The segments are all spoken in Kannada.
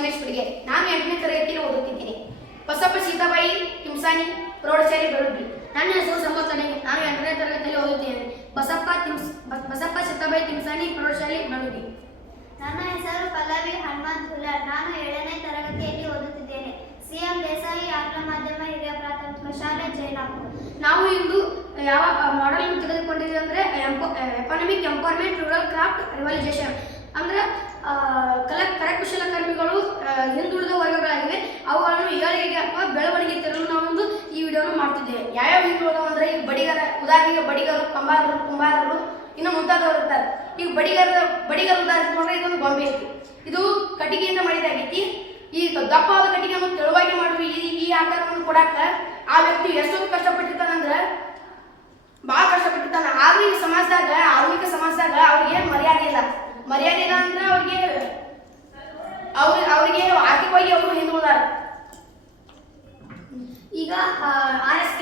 ಸೋನೇಶ್ ಬಿಡಿಗೆ. ನಾನು 8ನೇ ತರಗತಿಯಲ್ಲಿ ಓದುತ್ತಿದ್ದೇನೆ. ಬಸಪ್ಪ ಸೀತಾಬಾಯಿ ತಿಮ್ಸಾನಿ ಪ್ರೌಢಶಾಲೆ ಬೆಳಗುಡಿ. ನನ್ನ ಹೆಸರು ಸಂಬೋಧನೆ. ನಾನು 8ನೇ ತರಗತಿಯಲ್ಲಿ ಓದುತ್ತೇನೆ. ಬಸಪ್ಪ ಸೀತಾಬಾಯಿ ತಿಮ್ಸಾನಿ ಪ್ರೌಢಶಾಲೆ ಬೆಳಗುಡಿ. ನನ್ನ ಹೆಸರು ಪಲ್ಲವಿ ಹನುಮಂತ್ ಹುಲಾರ್. ನಾನು 7ನೇ ತರಗತಿಯಲ್ಲಿ ಓದುತ್ತಿದ್ದೇನೆ. ಸಿಎಂ ದೇಸಾಯಿ ಆಂಗ್ಲ ಮಾಧ್ಯಮ ಹಿರಿಯ ಪ್ರಾಥಮಿಕ ಶಾಲೆ ಜೈನಾಪುರ. ನಾವು ಇಂದು ಯಾವ ಮಾಡೆಲ್ ತೆಗೆದುಕೊಂಡಿದ್ದೀವಿ ಅಂದರೆ ಎಕಾನಮಿಕ್ ಎಂಪವರ್ಮೆಂಟ್ ರೂರಲ್ ಕ್ರಾಫ್ಟ್ ರಿವಲೈಸೇಷನ್ ಅಂದರೆ ಕರಕುಶಲಕರ್ಮಿಗಳು ಹಿಂದುಳಿದ ವರ್ಗಗಳಾಗಿವೆ, ಅವುಗಳನ್ನು ಏಳಿಗೆಗೆ ಅಥವಾ ಬೆಳವಣಿಗೆ ತರಲು ನಾವೊಂದು ಈ ವಿಡಿಯೋನ ಮಾಡ್ತಿದ್ದೇವೆ. ಯಾವ್ಯಾವ ಹಿಂದುಳಿದ ಅಂದರೆ ಈಗ ಬಡಿಗರ, ಉದಾಹರಣೆಗೆ ಬಡಿಗರು, ಕುಂಬಾರರು ಇನ್ನು ಮುಂತಾದವರು ಇರ್ತಾರೆ. ಈಗ ಬಡಿಗರ ಉದಾಹರಣೆ ನೋಡ್ರೆ ಇದೊಂದು ಗೊಂಬೆ ಐತಿ. ಇದು ಕಟ್ಟಿಗೆಯಿಂದ ಮಾಡಿದಾಗೈತಿ. ಈ ದಪ್ಪವಾದ ಕಟ್ಟಿಗೆಯನ್ನು ತೆಳುವಾಗಿ ಮಾಡುವ ಈ ಆಕಾರವನ್ನು ಕೊಡಾಕ ಆ ವ್ಯಕ್ತಿ ಎಷ್ಟೊಂದು ಕಷ್ಟಪಟ್ಟಿರ್ತಾನಂದ್ರೆ ಭಾಳ ಕಷ್ಟಪಟ್ಟಿರ್ತಾನ. ಆದ್ರೆ ಈ ಸಮಾಜದಾಗ, ಆಧುನಿಕ ಸಮಾಜದಾಗ ಅವ್ರಿಗೆ ಮರ್ಯಾದೆ ಇಲ್ಲ ಅಂದ್ರೆ ಅವ್ರಿಗೆ ಆರ್ಥಿಕವಾಗಿ ಅವರು ಹಿಂದುಳಿದಾರ. ಈಗ RSK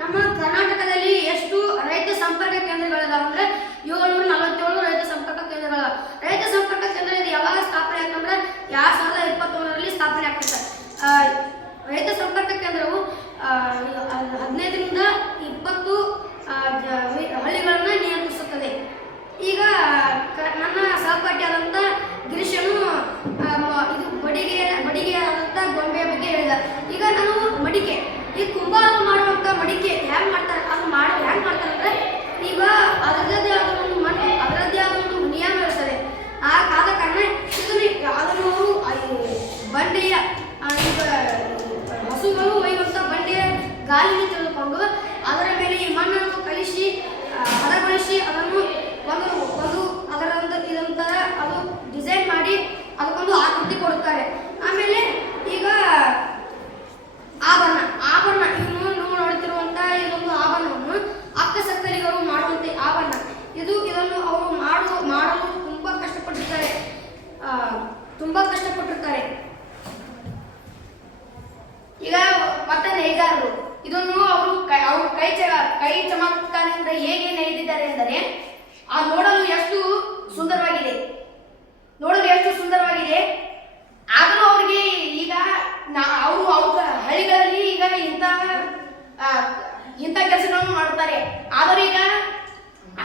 ನಮ್ಮ ಕರ್ನಾಟಕದಲ್ಲಿ ಎಷ್ಟು ರೈತ ಸಂಪರ್ಕ ಕೇಂದ್ರಗಳಿದಾವೆ ಅಂದ್ರೆ 747 ರೈತ ಸಂಪರ್ಕ ಕೇಂದ್ರಗಳ. ರೈತ ಸಂಪರ್ಕ ಕೇಂದ್ರ ಇದು ಯಾವಾಗ ಸ್ಥಾಪನೆ ಆಯ್ತಂದ್ರೆ 2021ರಲ್ಲಿ ಸ್ಥಾಪನೆ ಆಗ್ತದೆ. ರೈತ ಸಂಪರ್ಕ ಕೇಂದ್ರವು 15ರಿಂದ 20 ಹಳ್ಳಿಗಳನ್ನು ನಿಯಂತ್ರಿಸುತ್ತದೆ. ಈಗ ನನ್ನ ಸಹಪಾಠಿಯಾದಂಥ ಗಿರೀಶನು ಇದು ಬಡಿಗೆ ಆದಂಥ ಗೊಂಬೆಯ ಬಗ್ಗೆ ಹೇಳಿದ. ಈಗ ನಾನು ಮಡಿಕೆ, ಈ ಕುಂಬಾರರು ಮಾಡುವಂಥ ಮಡಿಕೆ ಹ್ಯಾಂಗೆ ಮಾಡ್ತಾರೆ, ಹ್ಯಾಂಗೆ ಮಾಡ್ತಾರೆ ಅಂದರೆ ಈಗ ಅದರದ್ದೇ ಆದ ಒಂದು ಮಣ್ಣು, ಅದರದ್ದೇ ಆದ ಒಂದು ನಿಯಮ ಇರ್ತದೆ. ಆದ ಕಾರಣ ಅದನ್ನು ಬಂಡೆಯ ಈಗ ಹಸುಗಳು ಒಯ್ಯುವಂಥ ಬಂಡೆಯ ಗಾಲಿನ ತೆಗೆದುಕೊಂಡು ಅದರ ಮೇಲೆ ಈ ಮಣ್ಣನ್ನು ಕಲಿಸಿ ಹದಗೊಳಿಸಿ ಅದನ್ನು ಒಂದು ಇದೊಂಥರ ಅದು ಡಿಸೈನ್ ಮಾಡಿ ಅದಕ್ಕೊಂದು ಆಕೃತಿ ಕೊಡುತ್ತಾರೆ. ಆಮೇಲೆ ಈಗ ಆಭರಣ ಇನ್ನು ನೀವು ನೋಡುತ್ತಿರುವಂಥ ಇದೊಂದು ಆಭರಣವನ್ನು ಅಕ್ಕಸಕ್ಕಲಿಗರು ಮಾಡುವಂಥ ಆಭರಣ. ಇದನ್ನು ಅವರು ಮಾಡಲು ತುಂಬ ಕಷ್ಟಪಟ್ಟಿರ್ತಾರೆ. ಈಗ ಮತ್ತೆ ನೇಯ್ಗಾರರು, ಇದನ್ನು ಅವರು ಕೈ ಚಮತ್ಕಾರದಿಂದ ಹೇಗೆ ನೇಯ್ದಿದ್ದಾರೆ ಎಂದರೆ ನೋಡಲು ಎಷ್ಟು ಸುಂದರವಾಗಿದೆ. ಆದರೂ ಅವ್ರಿಗೆ ಈಗ ಅವರು ಹಳ್ಳಿಗಳಲ್ಲಿ ಈಗ ಇಂಥ ಕೆಲಸಗಳನ್ನು ಮಾಡುತ್ತಾರೆ. ಆದರೂ ಈಗ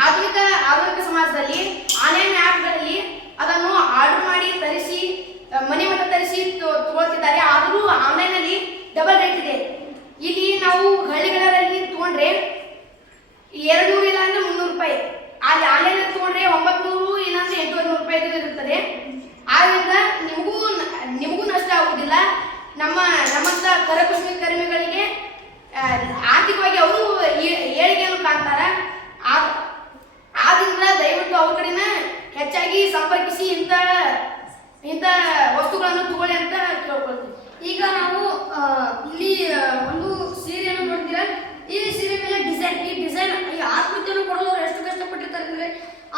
ಆಧುನಿಕ ಸಮಾಜದಲ್ಲಿ ಆನ್ಲೈನ್ ಆ್ಯಪ್ಗಳಲ್ಲಿ ಅದನ್ನು ಆರ್ಡರ್ ಮಾಡಿ ತರಿಸಿ ಮನೆ ಮಟ್ಟ ತರಿಸಿ ತಗೊಳ್ತಿದ್ದಾರೆ. ಆದರೂ ಆನ್ಲೈನಲ್ಲಿ ಡಬಲ್ ರೇಟ್ ಇದೆ. ಇಲ್ಲಿ ನಾವು ಹಳ್ಳಿಗಳಲ್ಲಿ ತಗೊಂಡ್ರೆ 200 ಇಲ್ಲ ಅಂದ್ರೆ 300 ರೂಪಾಯಿ, ಅಲ್ಲಿ ಆನ್ಲೈನಲ್ಲಿ ತಗೊಂಡ್ರೆ 900 ಇಲ್ಲಾಂದ್ರೆ 800 ರೂಪಾಯಿ ಇರುತ್ತದೆ. ಆದ್ದರಿಂದ ನಿಮಗೂ ನಷ್ಟ ಆಗುವುದಿಲ್ಲ. ನಮ್ಮಂಥ ಕರಕುಶಲಕರ್ಮಿಗಳಿಗೆ ಆರ್ಥಿಕವಾಗಿ ಅವರು ಏಳಿಗೆಯನ್ನು ಕಾಣ್ತಾರೆ. ಆದ್ರಿಂದ ದಯವಿಟ್ಟು ಅವ್ರ ಕಡೆನ ಹೆಚ್ಚಾಗಿ ಸಂಪರ್ಕಿಸಿ ಇಂಥ ವಸ್ತುಗಳನ್ನು ತಗೊಳ್ಳಿ ಅಂತ ಕೇಳ್ಕೊಳ್ತೀವಿ. ಈಗ ನಾವು ಇಲ್ಲಿ ಒಂದು ಸೀರೆಯನ್ನು ನೋಡ್ತೀರಾ. ಈ ಸೀರೆ ಮೇಲೆ ಡಿಸೈನ್ ಈ ಆಕೃತಿಯನ್ನು ಕೊಡಲು ಅವರು ಎಷ್ಟು ಕಷ್ಟಪಟ್ಟಿರ್ತಾರೆ ಅಂದರೆ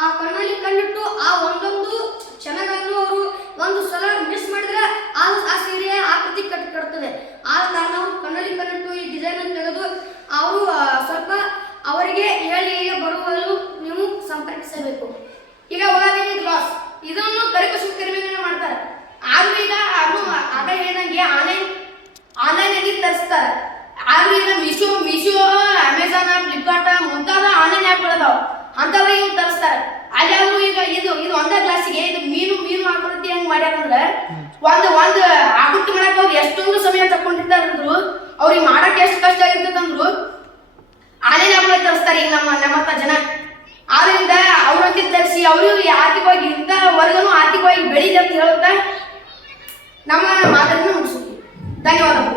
ಆ ಕಣ್ಣಲ್ಲಿ ಕಣ್ಣಿಟ್ಟು ಆ ಒಂದೊಂದು ಕ್ಷಣಗಳನ್ನು ಅವರು ಒಂದು ಸಲ ಮಿಸ್ ಮಾಡಿದ್ರೆ ಆ ಸೀರೆಯ ಆಕೃತಿ ಕಟ್ತದೆ. ಆದ ಕಾರಣ ಅವರು ಕಣ್ಣಲ್ಲಿ ಕಣ್ಣಿಟ್ಟು ಈ ಡಿಸೈನ್ ಅನ್ನು ತೆಗೆದು ಅವರು ಸ್ವಲ್ಪ ಅವರಿಗೆ ಏಳಿಗೆಗೆ ಬರುವಲು ನೀವು ಸಂಪರ್ಕಿಸಬೇಕು. ಈಗ ಉದಾಹರಣೆಗೆ ಗ್ಲಾಸ್, ಇದನ್ನು ಕರಕುಶಲಕರ್ಮಿಗಳನ್ನ ಮಾಡ್ತಾರೆ. ಆದ್ರೂ ಈಗ ಆಗ ಹೇಳಿದಂಗೆ ಆನ್ಲೈನಲ್ಲಿ ತರಿಸ್ತಾರೆ. ಆದ್ರೂ ಈಗ ಮೀಶೋ, ಅಮೆಝಾನ್, ಫ್ಲಿಪ್ಕಾರ್ಟ್ ಮುಂತಾದ ಆನ್ಲೈನ್ ಆ್ಯಪ್ಗಳಿದಾವೆ, ಅಂಥವ್ರಿಗೆ ಇವ್ರು ತರಿಸ್ತಾರೆ. ಅಲ್ಲಿ ಅವರು ಈಗ ಇದು ಒಂದೇ ಗ್ಲಾಸಿಗೆ ಇದು ಮೀನು ಆಕೃತಿ ಹೆಂಗೆ ಮಾಡ್ಯಾರಂದ್ರೆ ಒಂದು ಆಕೃತಿ ಮಾಡಕ್ಕೆ ಅವ್ರು ಎಷ್ಟೊಂದು ಸಮಯ ತಗೊಂಡಿರ್ತಾರಂದ್ರು ಅವ್ರಿಗೆ ಮಾಡಕ್ಕೆ ಎಷ್ಟು ಕಷ್ಟ ಆಗಿರ್ತದಂದ್ರು ಆನ್ಲೈನ್ ಆ್ಯಪ್ಗಳಲ್ಲಿ ತರಿಸ್ತಾರೆ ಈಗ ನಮ್ಮಂಥ ಜನ. ಆದ್ರಿಂದ ಅವ್ರಂತೆ ತರಿಸಿ ಅವ್ರಿಗೆ ಆರ್ಥಿಕವಾಗಿ ಇಂಥ ವರ್ಗನೂ ಆರ್ಥಿಕವಾಗಿ ಬೆಳೀಲಿ ಅಂತ ಹೇಳುತ್ತಾ ನಮ್ಮ ಮಾತನ್ನು ಮುಗಿಸ್ತೀವಿ. ಧನ್ಯವಾದಗಳು.